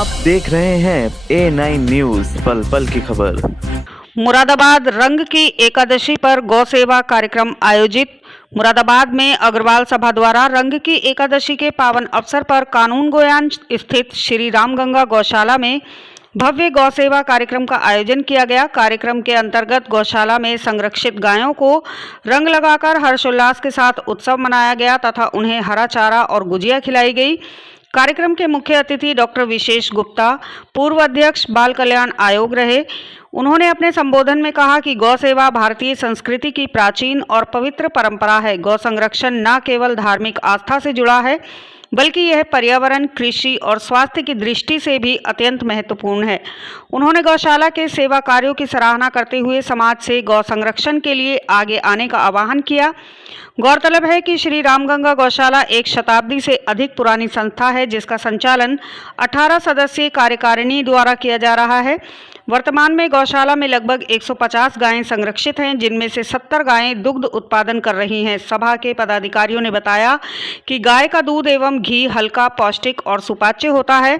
आप देख रहे हैं A9 न्यूज, पल पल की खबर। मुरादाबाद रंग की एकादशी पर गौ सेवा कार्यक्रम आयोजित। मुरादाबाद में अग्रवाल सभा द्वारा रंग की एकादशी के पावन अवसर पर कानून गोयान स्थित श्री रामगंगा गौशाला में भव्य गौ सेवा कार्यक्रम का आयोजन किया गया। कार्यक्रम के अंतर्गत गौशाला में संरक्षित गायों को रंग लगाकर हर्षोल्लास के साथ उत्सव मनाया गया तथा उन्हें हरा चारा और गुजिया खिलाई गई। कार्यक्रम के मुख्य अतिथि डॉक्टर विशेष गुप्ता, पूर्व अध्यक्ष बाल कल्याण आयोग रहे। उन्होंने अपने संबोधन में कहा कि गौ सेवा भारतीय संस्कृति की प्राचीन और पवित्र परंपरा है। गौ संरक्षण न केवल धार्मिक आस्था से जुड़ा है, बल्कि यह पर्यावरण, कृषि और स्वास्थ्य की दृष्टि से भी अत्यंत महत्वपूर्ण है। उन्होंने गौशाला के सेवा कार्यों की सराहना करते हुए समाज से गौ संरक्षण के लिए आगे आने का आह्वान किया। गौरतलब है कि श्री रामगंगा गौशाला एक शताब्दी से अधिक पुरानी संस्था है, जिसका संचालन 18 सदस्यीय कार्यकारिणी द्वारा किया जा रहा है। वर्तमान में गौशाला में लगभग 150 गायें संरक्षित हैं, जिनमें से 70 गायें दुग्ध उत्पादन कर रही हैं। सभा के पदाधिकारियों ने बताया कि गाय का दूध एवं घी हल्का, पौष्टिक और सुपाच्य होता है।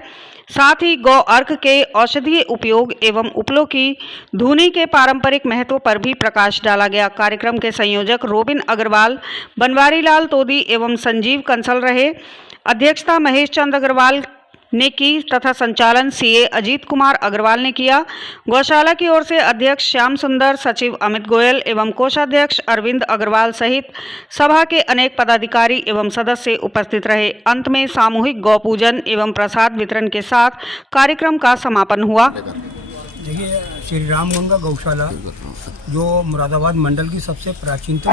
साथ ही गौ अर्क के औषधीय उपयोग एवं उपलों की धुनी के पारंपरिक महत्व पर भी प्रकाश डाला गया। कार्यक्रम के संयोजक रोबिन अग्रवाल, बनवारी लाल तोदी एवं संजीव कंसल रहे। अध्यक्षता महेश चंद अग्रवाल ने की तथा संचालन सीए अजीत कुमार अग्रवाल ने किया। गौशाला की ओर से अध्यक्ष श्याम सुंदर, सचिव अमित गोयल एवं कोषाध्यक्ष अरविंद अग्रवाल सहित सभा के अनेक पदाधिकारी एवं सदस्य उपस्थित रहे। अंत में सामूहिक गौ पूजन एवं प्रसाद वितरण के साथ कार्यक्रम का समापन हुआ। देखिए, श्री रामगंगा गौशाला जो मुरादाबाद मंडल की सबसे प्राचीनतम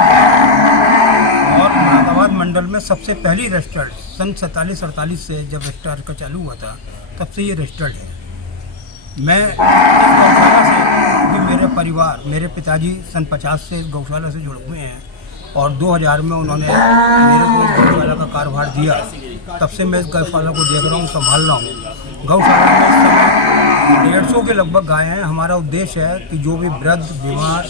और मुरादाबाद मंडल में सबसे पहली रजिस्टर्ड सन 47-48 से जब रजिस्टर का चालू हुआ था, तब से ये रजिस्टर्ड है। मैं इस गौशाला से भी मेरे परिवार, मेरे पिताजी सन 50 से इस गौशाला से जुड़े हुए हैं और 2000 में उन्होंने मेरे को इस गौशाला का कार्यभार दिया। तब से मैं इस गौशाला को देख रहा हूँ, संभाल रहा हूँ। गौशाला में 150 के लगभग गाय हैं। हमारा उद्देश्य है कि जो भी वृद्ध, बीमार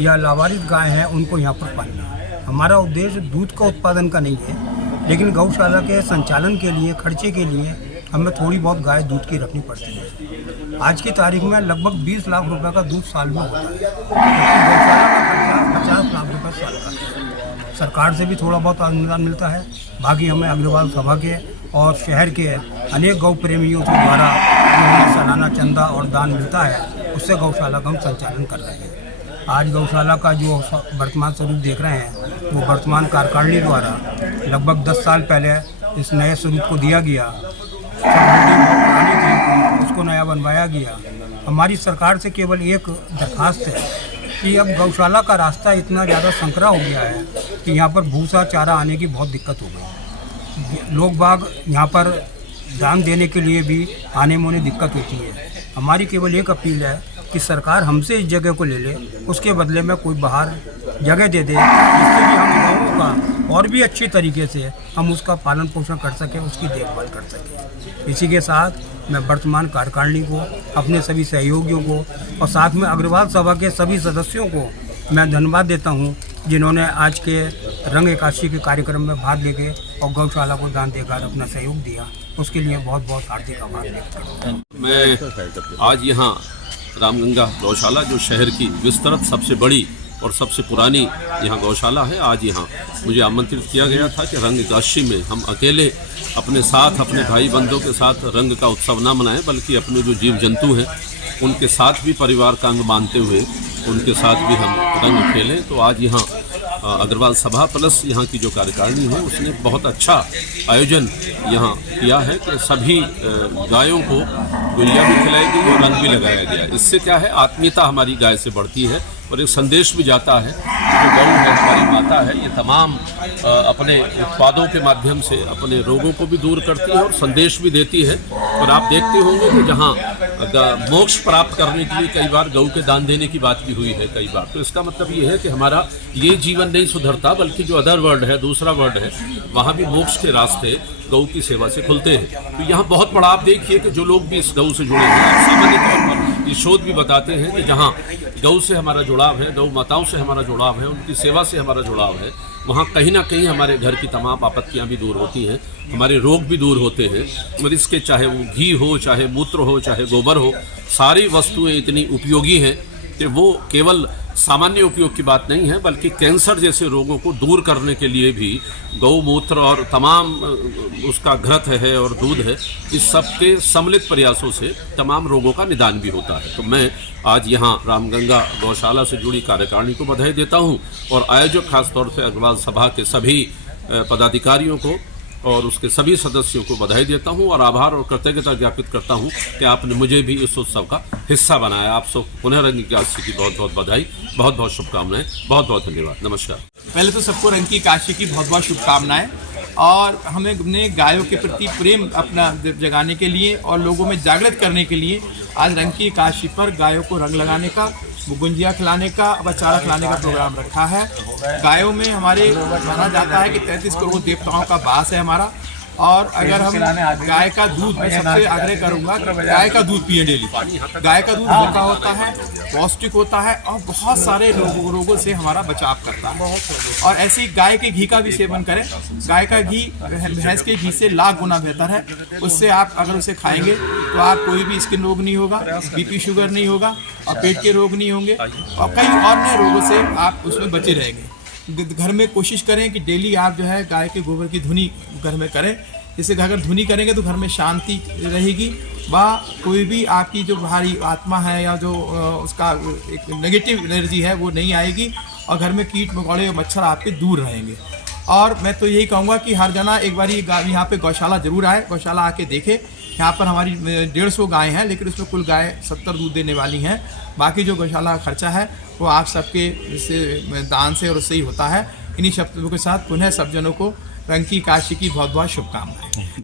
या लावारिस गाय हैं, उनको यहाँ पर पालना है। हमारा उद्देश्य दूध का उत्पादन का नहीं है, लेकिन गौशाला के संचालन के लिए, खर्चे के लिए हमें थोड़ी बहुत गाय दूध की रखनी पड़ती है। आज की तारीख में लगभग 20 लाख रुपए का दूध साल में होता है, जबकि गौशाला का खर्चा 50 लाख रुपए साल का है। सरकार से भी थोड़ा बहुत अनुदान मिलता है। बाकी हमें अग्रवाल सभा के और शहर के अनेक गौ प्रेमियों के द्वारा हमें सालाना चंदा और दान मिलता है, उससे गौशाला का हम संचालन कर रहे हैं। आज गौशाला का जो वर्तमान स्वरूप देख रहे हैं, वो वर्तमान कार्यकारिणी द्वारा लगभग 10 साल पहले इस नए स्वरूप को दिया गया। बिल्डिंग पुरानी थी, उसको नया बनवाया गया। हमारी सरकार से केवल एक दरखास्त है कि अब गौशाला का रास्ता इतना ज़्यादा संकरा हो गया है कि यहाँ पर भूसा चारा आने की बहुत दिक्कत हो गई। लोग बाग यहाँ पर दान देने के लिए भी आने में उन्हें दिक्कत होती है। हमारी केवल एक अपील है कि सरकार हमसे इस जगह को ले ले, उसके बदले में कोई बाहर जगह दे दे, जिससे कि हम गाँवों का और भी अच्छी तरीके से हम उसका पालन पोषण कर सकें, उसकी देखभाल कर सकें। इसी के साथ मैं वर्तमान कार्यकारिणी को, अपने सभी सहयोगियों को और साथ में अग्रवाल सभा के सभी सदस्यों को मैं धन्यवाद देता हूँ, जिन्होंने आज के रंग एकादशी के कार्यक्रम में भाग लेके और गौशाला को दान देकर अपना सहयोग दिया। उसके लिए बहुत बहुत हार्दिक आभार व्यक्त करता हूँ। मैं आज यहाँ रामगंगा गौशाला, जो शहर की विस्तृत सबसे बड़ी और सबसे पुरानी यहाँ गौशाला है, आज यहाँ मुझे आमंत्रित किया गया था कि रंग एकादशी में हम अकेले अपने साथ, अपने भाई बंधुओं के साथ रंग का उत्सव न मनाएं, बल्कि अपने जो जीव जंतु हैं उनके साथ भी परिवार का अंग मानते हुए उनके साथ भी हम रंग खेलें। तो आज यहाँ अग्रवाल सभा प्लस यहाँ की जो कार्यकारिणी है, उसने बहुत अच्छा आयोजन यहाँ किया है कि सभी गायों को गुजिया भी खिलाई गई और रंग भी लगाया गया। इससे क्या है, आत्मीयता हमारी गाय से बढ़ती है और एक संदेश भी जाता है जो गौ है, हमारी माता है, ये तमाम अपने उत्पादों के माध्यम से अपने रोगों को भी दूर करती है और संदेश भी देती है। और आप देखते होंगे कि जहाँ मोक्ष प्राप्त करने के लिए कई बार गौ के दान देने की बात भी हुई है कई बार। तो इसका मतलब ये है कि हमारा ये जीवन नहीं सुधरता, बल्कि जो अदर वर्ल्ड है, दूसरा वर्ल्ड है, वहाँ भी मोक्ष के रास्ते गौ की सेवा से खुलते हैं। तो यहाँ बहुत बड़ा आप देखिए कि जो लोग भी इस गौ से जुड़े हैं, सामान्य तौर पर ये शोध भी बताते हैं कि जहाँ गौ से हमारा जुड़ाव है, गौ माताओं से हमारा जुड़ाव है, उनकी सेवा से हमारा जुड़ाव है, वहाँ कहीं ना कहीं हमारे घर की तमाम आपत्तियाँ भी दूर होती हैं, हमारे रोग भी दूर होते हैं। और इसके चाहे वो घी हो, चाहे मूत्र हो, चाहे गोबर हो, सारी वस्तुएं इतनी उपयोगी हैं कि वो केवल सामान्य उपयोग की बात नहीं है, बल्कि कैंसर जैसे रोगों को दूर करने के लिए भी गौमूत्र और तमाम उसका घृत है और दूध है, इस सब के सम्मिलित प्रयासों से तमाम रोगों का निदान भी होता है। तो मैं आज यहाँ रामगंगा गौशाला से जुड़ी कार्यकारिणी को बधाई देता हूँ और आयोजक खासतौर से अग्रवाल सभा के सभी पदाधिकारियों को और उसके सभी सदस्यों को बधाई देता हूं और आभार और कृतज्ञता ज्ञापित करता हूं कि आपने मुझे भी इस उत्सव का हिस्सा बनाया। आप सब पुनः रंग की काशी की बहुत बहुत बधाई, बहुत बहुत शुभकामनाएं, बहुत बहुत धन्यवाद, नमस्कार। पहले तो सबको रंग की काशी की बहुत बहुत शुभकामनाएं और हमें अपने गायों के प्रति प्रेम अपना जगाने के लिए और लोगों में जागृत करने के लिए आज रंग की काशी पर गायों को रंग लगाने का, गुंजिया खिलाने का व चारा खिलाने का प्रोग्राम रखा है। गायों में हमारे माना जाता है कि 33 करोड़ देवताओं का वास है हमारा, और अगर हम गाय का दूध, मैं सबसे आग्रह करूंगा कि गाय का दूध पिए डेली। गाय का दूध हल्का होता है, पौष्टिक होता है और बहुत सारे रोगों से हमारा बचाव करता है। और ऐसी गाय के घी का भी सेवन करें। गाय का घी भैंस के घी से लाख गुना बेहतर है। उससे आप अगर उसे खाएंगे तो आप कोई भी स्किन रोग नहीं होगा, बीपी शुगर नहीं होगा और पेट के रोग नहीं होंगे और कई और नए रोगों से आप उसमें बचे रहेंगे। घर में कोशिश करें कि डेली आप जो है गाय के गोबर की धुनी घर में करें। जिससे अगर धुनी करेंगे तो घर में शांति रहेगी, व कोई भी आपकी जो बाहरी आत्मा है या जो उसका एक नेगेटिव एनर्जी है वो नहीं आएगी और घर में कीट मकोड़े मच्छर आपके दूर रहेंगे। और मैं तो यही कहूँगा कि हर जना एक बार यहाँ पे गौशाला जरूर आए, गौशाला आके देखे। यहाँ पर हमारी 150 गायें हैं, लेकिन उसमें कुल गाय 70 दूध देने वाली हैं। बाकी जो गौशाला का खर्चा है वो आप सबके दान से और उससे ही होता है। इन्हीं शब्दों के साथ पुनः सब जनों को रंग की काशी की बहुत बहुत शुभकामनाएं।